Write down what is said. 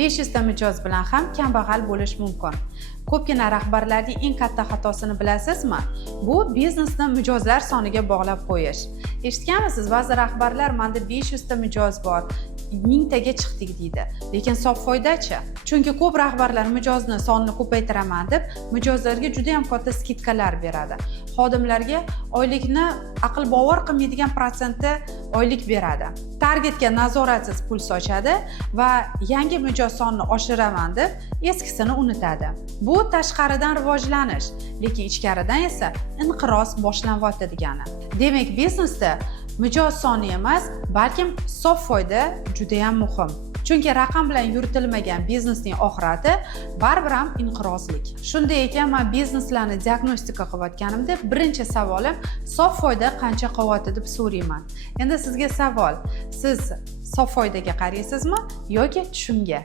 500 ta mijoz bilan ham kambag'al bo'lish mumkin. Ko'pgina rahbarlarning eng katta xatosini bilasizmi? Bu biznesni mijozlar soniga bog'lab qo'yish. Eshitganmisiz, ba'zi rahbarlar menda 500 ta mijoz bor, 1000 taga chiqdik deydi. Lekin sof foydachi? Chunki ko'p rahbarlar mijozni sonini ko'paytiraman deb mijozlarga juda ham katta skidkalar beradi. Xodimlarga oylikni aql bovar qilmaydigan protsentda oylik beradi. Targetga nazoratsiz pul sochadi va yangi mijoz sonini oshiraman deb eskisini unutadi. Bu tashqaridan rivojlanish, lekin ichkaridan esa inqiroz boshlanyapti degani. Demak, biznesda mijoz soni emas, balkim sof foyda juda ham muhim. Chunki raqam bilan yuritilmagan biznesning oxirati baribir ham inqirozlik. Shunday ekan, men bizneslarni diagnostika qilayotganimda birinchi savolim sof foyda qancha qilyapti deb so'rayman. Endi sizga savol, siz sof foydaga qaraysizmi yoki tushumga?